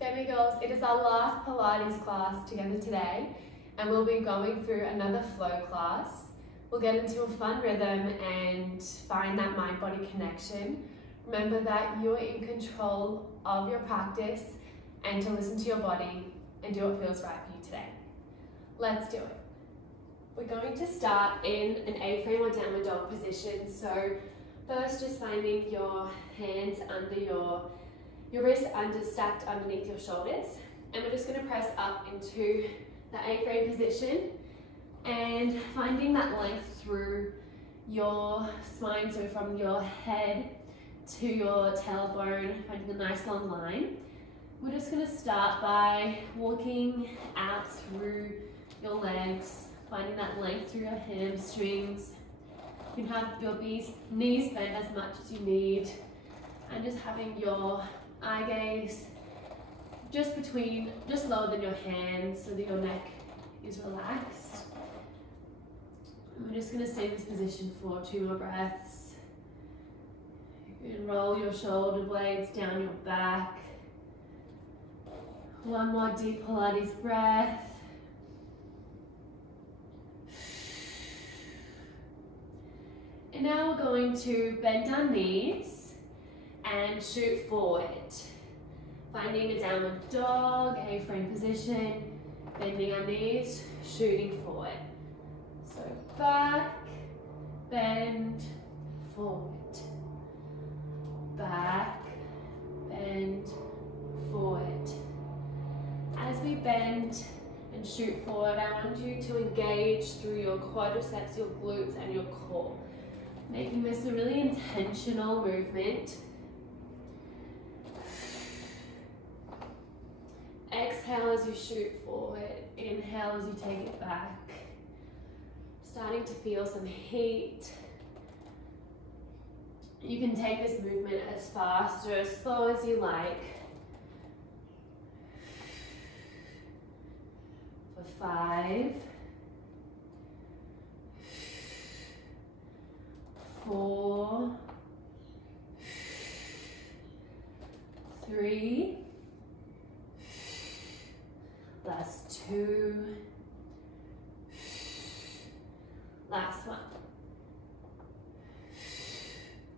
Femmi girls, it is our last Pilates class together today, and we'll be going through another flow class. We'll get into a fun rhythm and find that mind-body connection. Remember that you're in control of your practice and to listen to your body and do what feels right for you today. Let's do it. We're going to start in an A-frame or downward dog position. So first, just finding your hands under your wrists stacked underneath your shoulders. And we're just going to press up into the A-frame position and finding that length through your spine. So from your head to your tailbone, finding a nice long line. We're just going to start by walking out through your legs, finding that length through your hamstrings. You can have your knees bent as much as you need, and just having your eye gaze just lower than your hands so that your neck is relaxed. And we're just going to stay in this position for 2 more breaths. You can roll your shoulder blades down your back. 1 more deep Pilates breath. And now we're going to bend our knees and shoot forward. Finding a downward dog, A-frame position, bending our knees, shooting forward. So back, bend, forward. Back, bend, forward. As we bend and shoot forward, I want you to engage through your quadriceps, your glutes, and your core, making this a really intentional movement. Exhale as you shoot forward, inhale as you take it back. Starting to feel some heat. You can take this movement as fast or as slow as you like. For 5, 4, 3, last 2, last 1.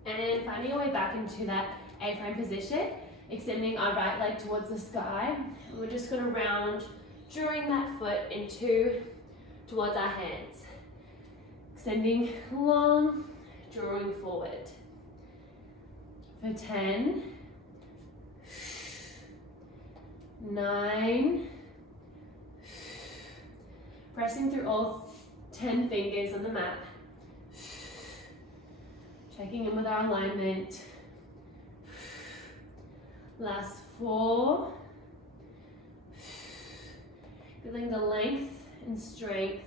And finding your way back into that A-frame position, extending our right leg towards the sky. And we're just going to round, drawing that foot towards our hands. Extending long, drawing forward. For 10, 9, pressing through all 10 fingers on the mat. Checking in with our alignment. Last 4. Feeling the length and strength.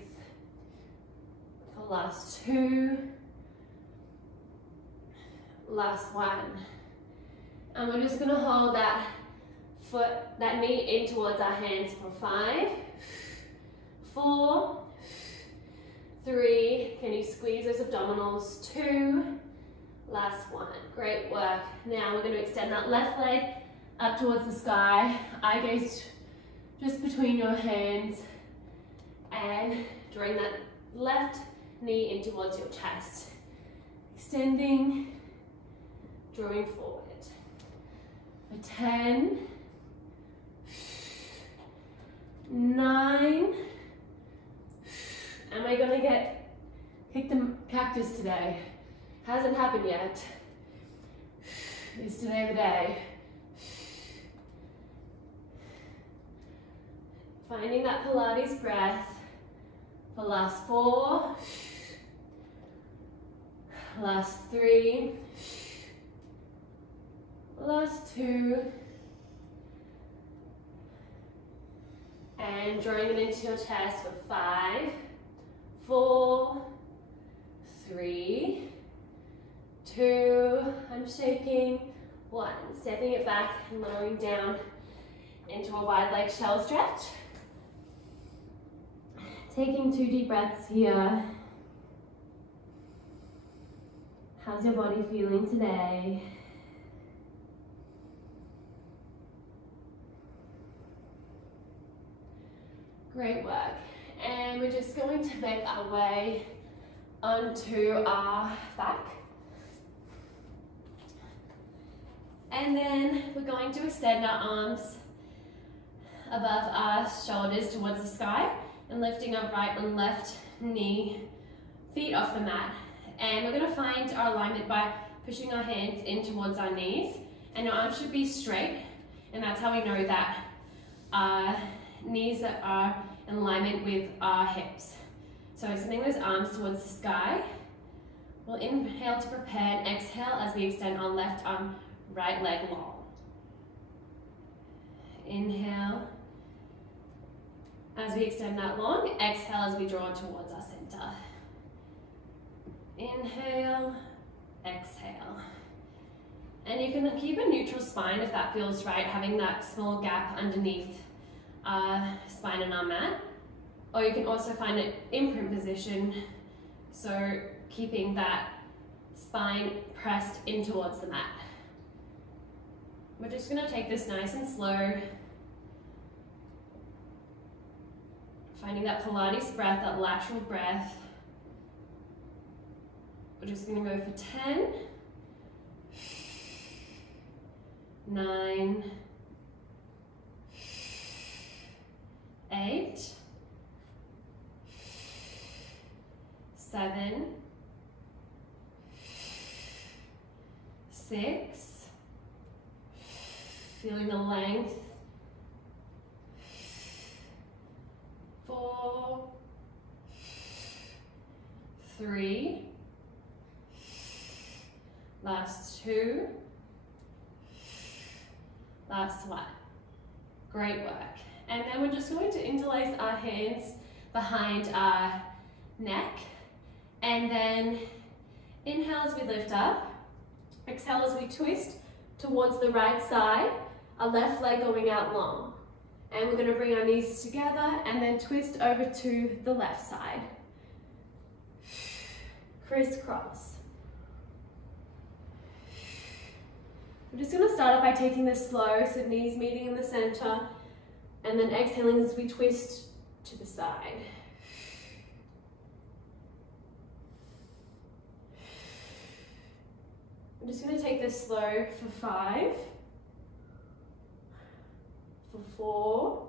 For last 2. Last 1. And we're just going to hold that knee in towards our hands for 5, 4, 3. Can you squeeze those abdominals? 2. Last 1. Great work. Now we're going to extend that left leg up towards the sky. Eye gaze just between your hands and drawing that left knee in towards your chest. Extending, drawing forward. For 10, 9. Am I going to kick the cactus today? Hasn't happened yet. Is today the day? Finding that Pilates breath for last 4, last 3, last 2, and drawing it into your chest for 5, 4, 3, 2, I'm shaking, 1, stepping it back and lowering down into a wide leg shell stretch. Taking 2 deep breaths here. How's your body feeling today? Great work. And we're just going to make our way onto our back. And then we're going to extend our arms above our shoulders towards the sky and lifting our right and left knee, feet off the mat. And we're going to find our alignment by pushing our hands in towards our knees, and our arms should be straight, and that's how we know that our knees are in alignment with our hips. So extending those arms towards the sky. We'll inhale to prepare and exhale as we extend our left arm, right leg long. Inhale as we extend that long, exhale as we draw towards our center. Inhale, exhale. And you can keep a neutral spine if that feels right, having that small gap underneath our spine and our mat. Or you can also find an imprint position, so keeping that spine pressed in towards the mat. We're just going to take this nice and slow, finding that Pilates breath, that lateral breath. We're just going to go for 10, 9, 8, 7, 6, feeling the length, 4, 3, last 2, last 1. Great work. And then we're just going to interlace our hands behind our neck, and then inhale as we lift up, exhale as we twist towards the right side, our left leg going out long. And we're going to bring our knees together and then twist over to the left side. Crisscross. We're just going to start off by taking this slow, so knees meeting in the center, and then exhaling as we twist to the side. I'm just going to take this slow for 5, for 4,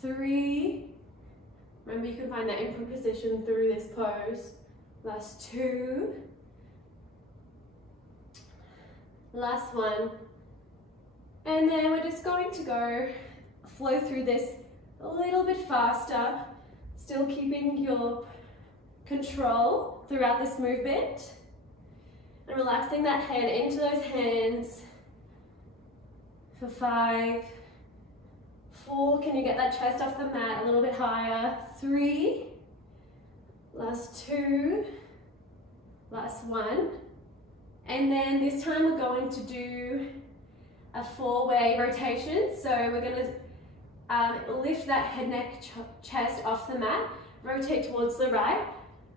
for 3. Remember, you can find that imprint position through this pose. Last 2. Last 1. And then we're just going to go flow through this a little bit faster, still keeping your control throughout this movement, and relaxing that head into those hands for 5, 4, can you get that chest off the mat a little bit higher, 3, last 2, last 1, and then this time we're going to do a 4-way rotation. So we're going to lift that head, neck, chest off the mat, rotate towards the right,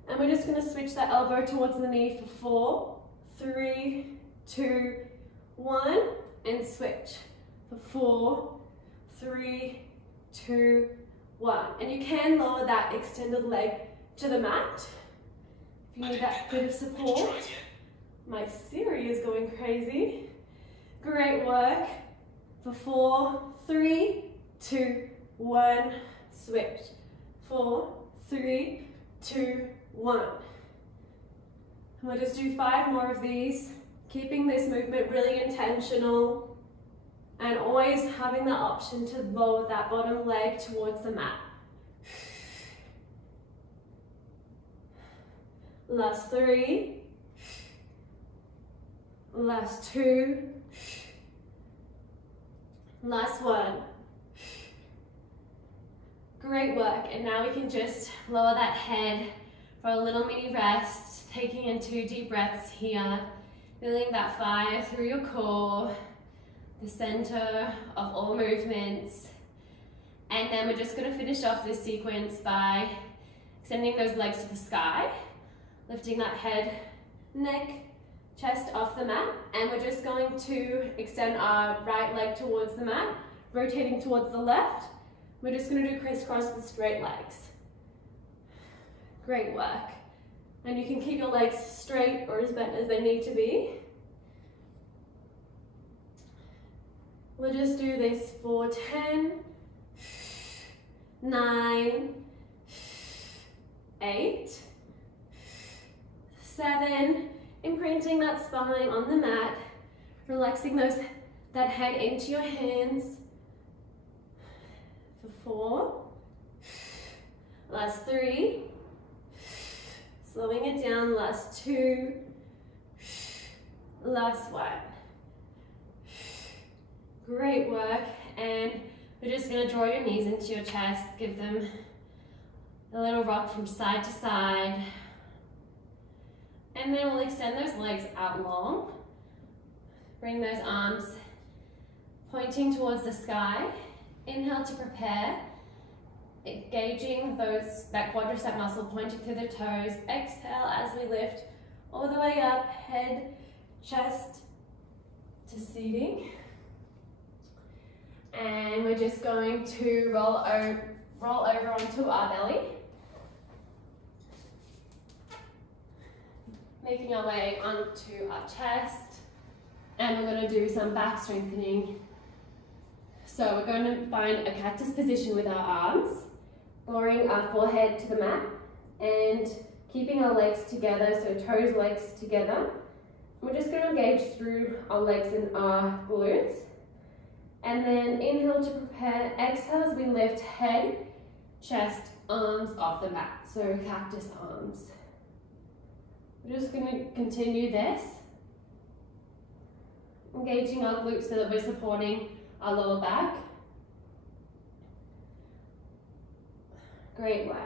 and we're just going to switch that elbow towards the knee for 4, 3, 2, 1, and switch for 4, 3, 2, 1. And you can lower that extended leg to the mat if you need that bit of support. My Siri is going crazy. Great work. For 4, 3, 2, 1, switch. 4, 3, 2, 1. And we'll just do 5 more of these, keeping this movement really intentional and always having the option to lower that bottom leg towards the mat. Last 3. Last 2. Last 1. Great work. And now we can just lower that head for a little mini rest, taking in 2 deep breaths here, feeling that fire through your core, the center of all movements. And then we're just going to finish off this sequence by extending those legs to the sky, lifting that head, neck, chest off the mat, and we're just going to extend our right leg towards the mat, rotating towards the left. We're just going to do crisscross with straight legs. Great work. And you can keep your legs straight or as bent as they need to be. We'll just do this for 10, 9, 8, 7, imprinting that spine on the mat, relaxing that head into your hands. For 4, last 3, slowing it down, last 2, last 1. Great work, and we're just going to draw your knees into your chest, give them a little rock from side to side, and then we'll extend those legs out long. Bring those arms pointing towards the sky. Inhale to prepare, engaging that quadricep muscle pointing through the toes. Exhale as we lift all the way up, head, chest to seating. And we're just going to roll over onto our belly. Making our way onto our chest. And we're going to do some back strengthening. So we're going to find a cactus position with our arms, lowering our forehead to the mat and keeping our legs together, so toes, legs together. We're just going to engage through our legs and our glutes. And then inhale to prepare, exhale as we lift head, chest, arms off the mat, so cactus arms. We're just going to continue this, engaging our glutes so that we're supporting our lower back. Great work.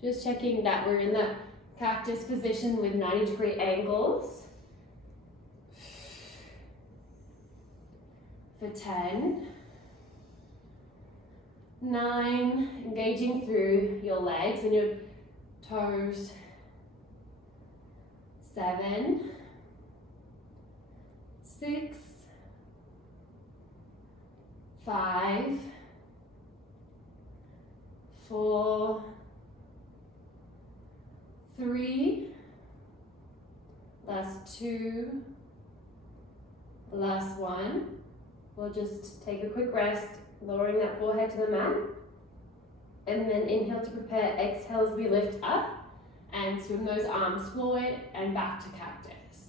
Just checking that we're in the cactus position with 90-degree angles. For 10, 9, engaging through your legs and your toes. 7, 6, 5, 4, 3, last 2, last 1. We'll just take a quick rest, lowering that forehead to the mat. And then inhale to prepare, exhale as we lift up and swing those arms forward and back to cactus.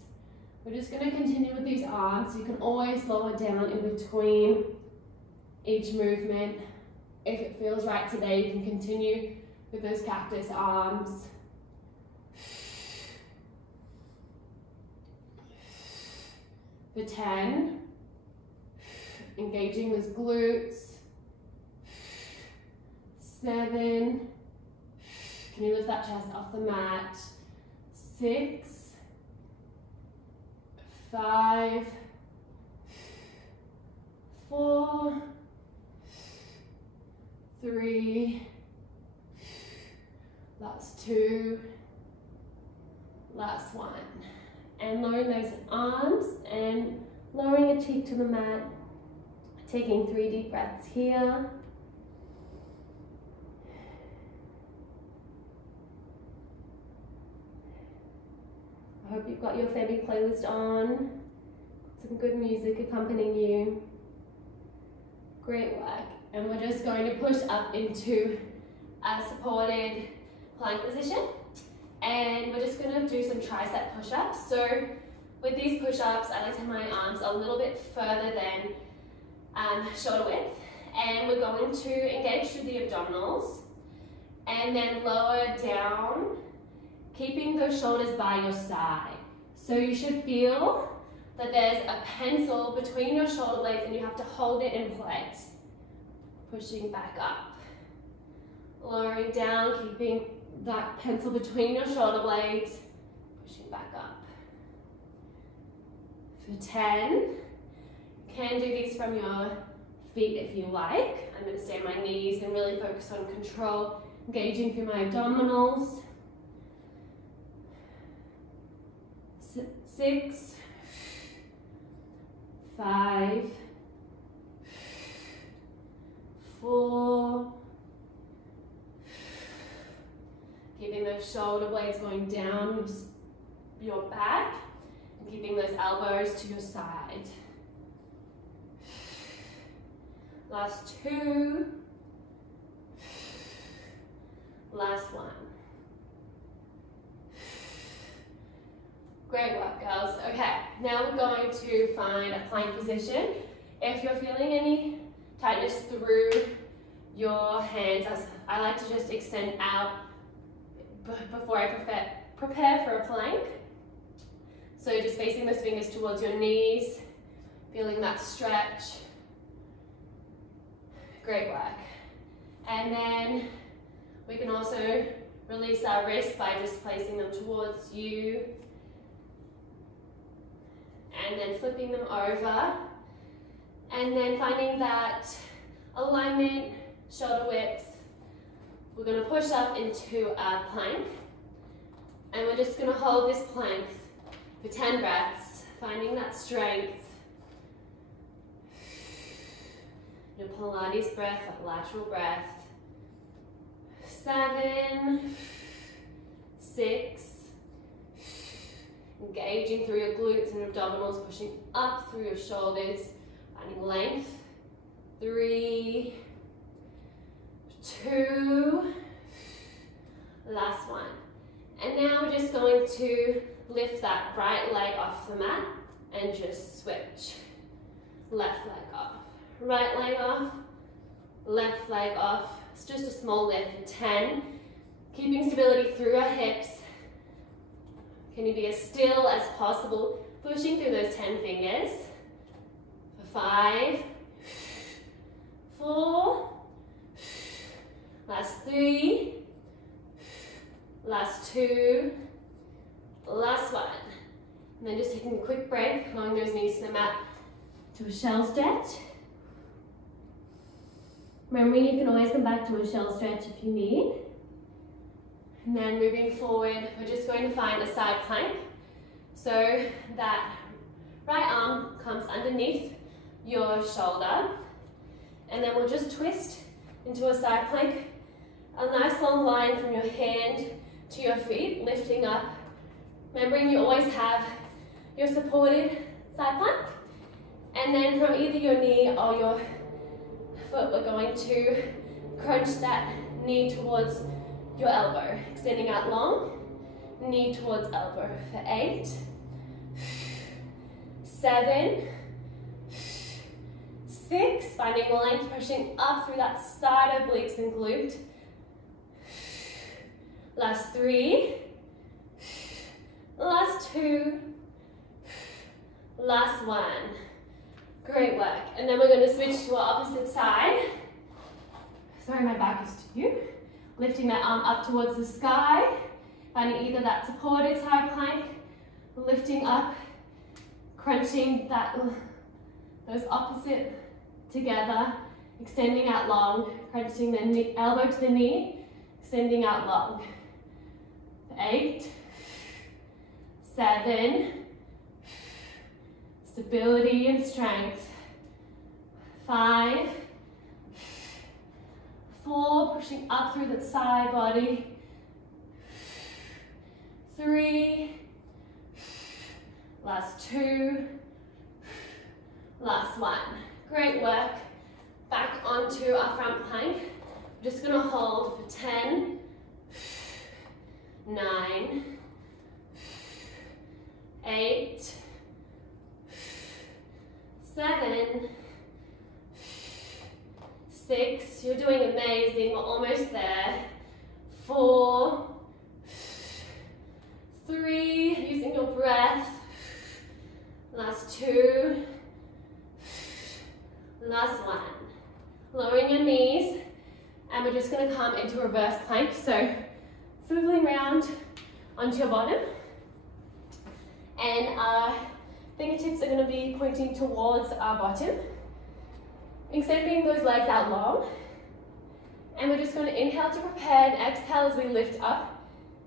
We're just going to continue with these arms. You can always slow it down in between each movement. If it feels right today, you can continue with those cactus arms. For 10, engaging those glutes. 7, can you lift that chest off the mat? 6, 5, 4, 3, last 2, last 1. And lowering those arms and lowering a cheek to the mat. Taking 3 deep breaths here. I hope you've got your Femmi playlist on. Some good music accompanying you. Great work. And we're just going to push up into a supported plank position. And we're just going to do some tricep push-ups. So with these push-ups, I like to have my arms a little bit further than shoulder width. And we're going to engage through the abdominals and then lower down, keeping those shoulders by your side. So you should feel that there's a pencil between your shoulder blades and you have to hold it in place. Pushing back up. Lowering down, keeping that pencil between your shoulder blades. Pushing back up. For 10, you can do these from your feet if you like. I'm going to stay on my knees and really focus on control, engaging through my abdominals. 6, 5, 4, keeping those shoulder blades going down your back and keeping those elbows to your side. Last 2, last 1. Great work, girls. Okay, now we're going to find a plank position. If you're feeling any tightness through your hands, I like to just extend out before I prepare for a plank. So just facing those fingers towards your knees, feeling that stretch. Great work. And then we can also release our wrists by just placing them towards you and then flipping them over, and then finding that alignment, shoulder width. We're going to push up into a plank, and we're just going to hold this plank for 10 breaths, finding that strength. Your Pilates breath, that lateral breath. 7, 6, engaging through your glutes and abdominals, pushing up through your shoulders, finding length. 3, 2, last 1. And now we're just going to lift that right leg off the mat and just switch. Left leg off, right leg off, left leg off. It's just a small lift for 10. Keeping stability through our hips. Can you be as still as possible, pushing through those 10 fingers. For 5, 4, last 3, last 2, last 1. And then just taking a quick break, lowering those knees to the mat to a shell stretch. Remembering you can always come back to a shell stretch if you need. And then moving forward, we're just going to find a side plank. So that right arm comes underneath your shoulder. And then we'll just twist into a side plank. A nice long line from your hand to your feet, lifting up. Remembering you always have your supported side plank. And then from either your knee or your foot, we're going to crunch that knee towards your elbow, extending out long, knee towards elbow for 8, 7, 6, finding length, pushing up through that side obliques and glute. Last 3, last 2, last 1. Great work. And then we're going to switch to our opposite side. Sorry, my back is to you. Lifting that arm up towards the sky, finding either that supported side plank, lifting up, crunching those opposite together, extending out long, crunching the knee, elbow to the knee, extending out long. 8, 7, stability and strength. 5, 4, pushing up through that side body. 3, last 2, last 1. Great work. Back onto our front plank. We're just going to hold for 10, 9, 8, 7, 6, you're doing amazing, we're almost there. 4, 3, using your breath. Last 2, last 1. Lowering your knees, and we're just going to come into reverse plank. So swiveling around onto your bottom, and our fingertips are going to be pointing towards our bottom, extending those legs out long. And we're just going to inhale to prepare and exhale as we lift up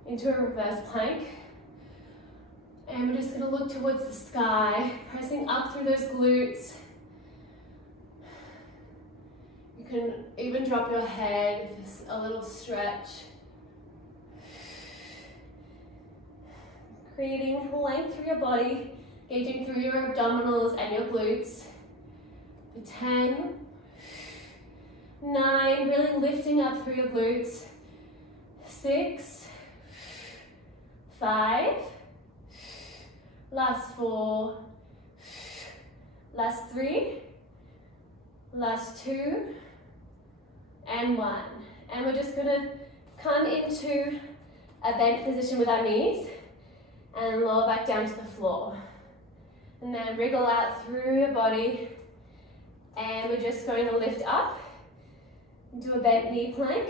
into a reverse plank. And we're just going to look towards the sky, pressing up through those glutes. You can even drop your head if it's a little stretch. Creating length through your body, engaging through your abdominals and your glutes. For 10, 9, really lifting up through your glutes. 6, 5, last 4, last 3, last 2, and 1. And we're just gonna come into a bent position with our knees and lower back down to the floor. And then wriggle out through your body. And we're just going to lift up into a bent knee plank.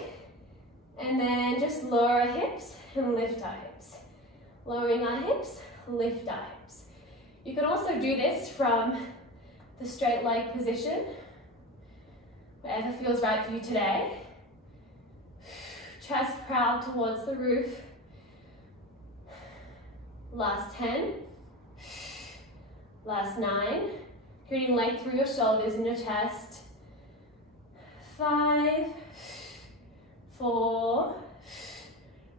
And then just lower our hips and lift our hips. Lowering our hips, lift our hips. You can also do this from the straight leg position, whatever feels right for you today. Chest proud towards the roof. Last 10, last 9, creating length through your shoulders and your chest. 5, 4,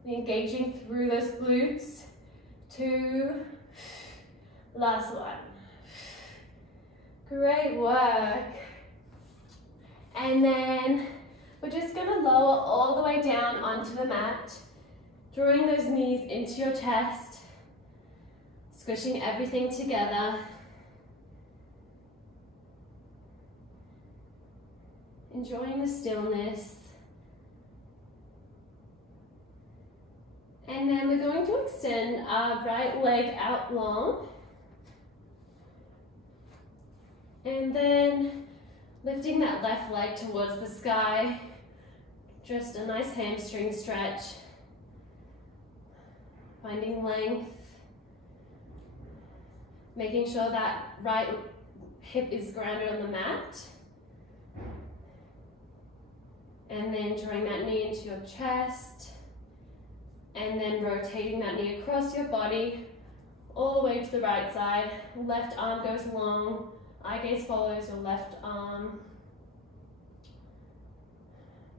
engaging through those glutes. 2, last 1. Great work. And then we're just going to lower all the way down onto the mat, drawing those knees into your chest. Squishing everything together. Enjoying the stillness. And then we're going to extend our right leg out long. And then lifting that left leg towards the sky. Just a nice hamstring stretch. Finding length. Making sure that right hip is grounded on the mat. And then drawing that knee into your chest. And then rotating that knee across your body, all the way to the right side. Left arm goes long, eye gaze follows your left arm.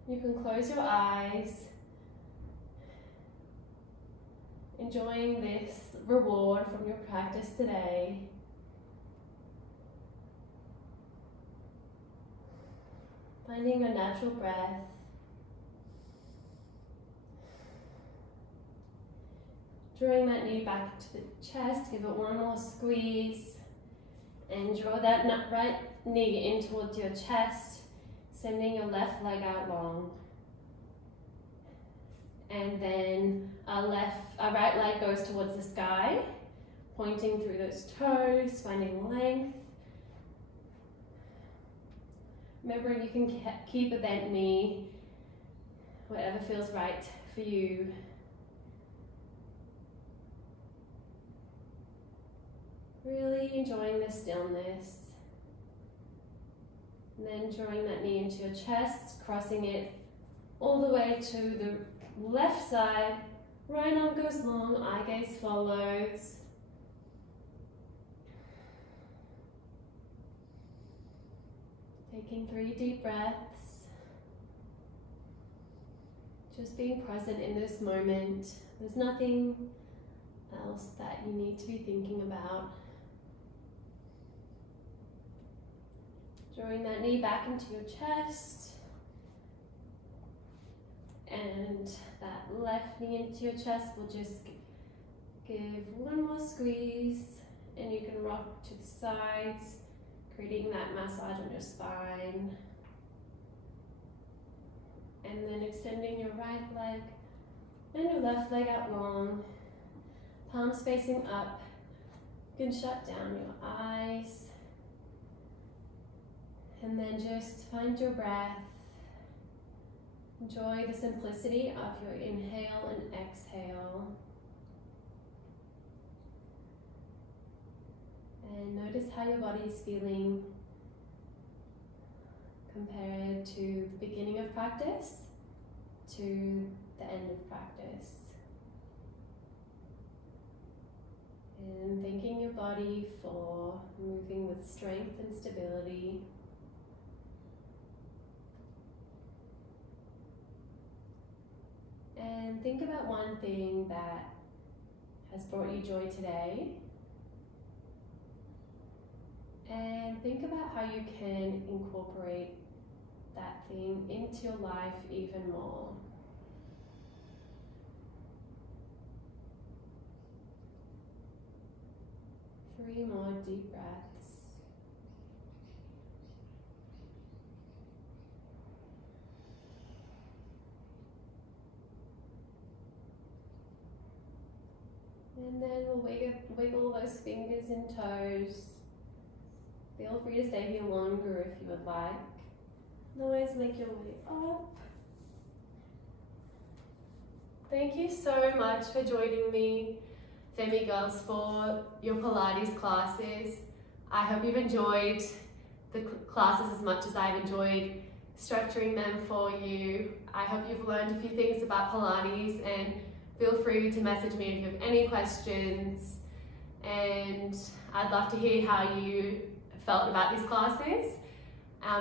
You can close your eyes. Enjoying this reward from your practice today. Finding a natural breath. Drawing that knee back to the chest, give it one more squeeze. And draw that right knee in towards your chest, sending your left leg out long. And then our right leg goes towards the sky, pointing through those toes, finding length. Remembering you can keep a bent knee, whatever feels right for you. Really enjoying the stillness. And then drawing that knee into your chest, crossing it all the way to the left side. Right arm goes long, eye gaze follows. Taking 3 deep breaths. Just being present in this moment. There's nothing else that you need to be thinking about. Drawing that knee back into your chest. And that left knee into your chest will just give one more squeeze. And you can rock to the sides, creating that massage on your spine. And then extending your right leg and your left leg out long. Palms facing up. You can shut down your eyes. And then just find your breath. Enjoy the simplicity of your inhale and exhale. And notice how your body is feeling compared to the beginning of practice to the end of practice. body for moving with strength and stability. And think about one thing that has brought you joy today. And think about how you can incorporate that thing into your life even more. Three more deep breaths. And then we'll wiggle those fingers and toes. Feel free to stay here longer if you would like. And always make your way up. Thank you so much for joining me, Femmi girls, for your Pilates classes. I hope you've enjoyed the classes as much as I've enjoyed structuring them for you. I hope you've learned a few things about Pilates, and feel free to message me if you have any questions. And I'd love to hear how you felt about these classes.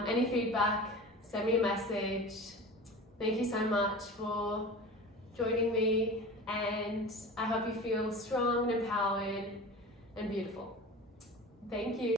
Any feedback, send me a message. Thank you so much for joining me, and I hope you feel strong and empowered and beautiful. Thank you.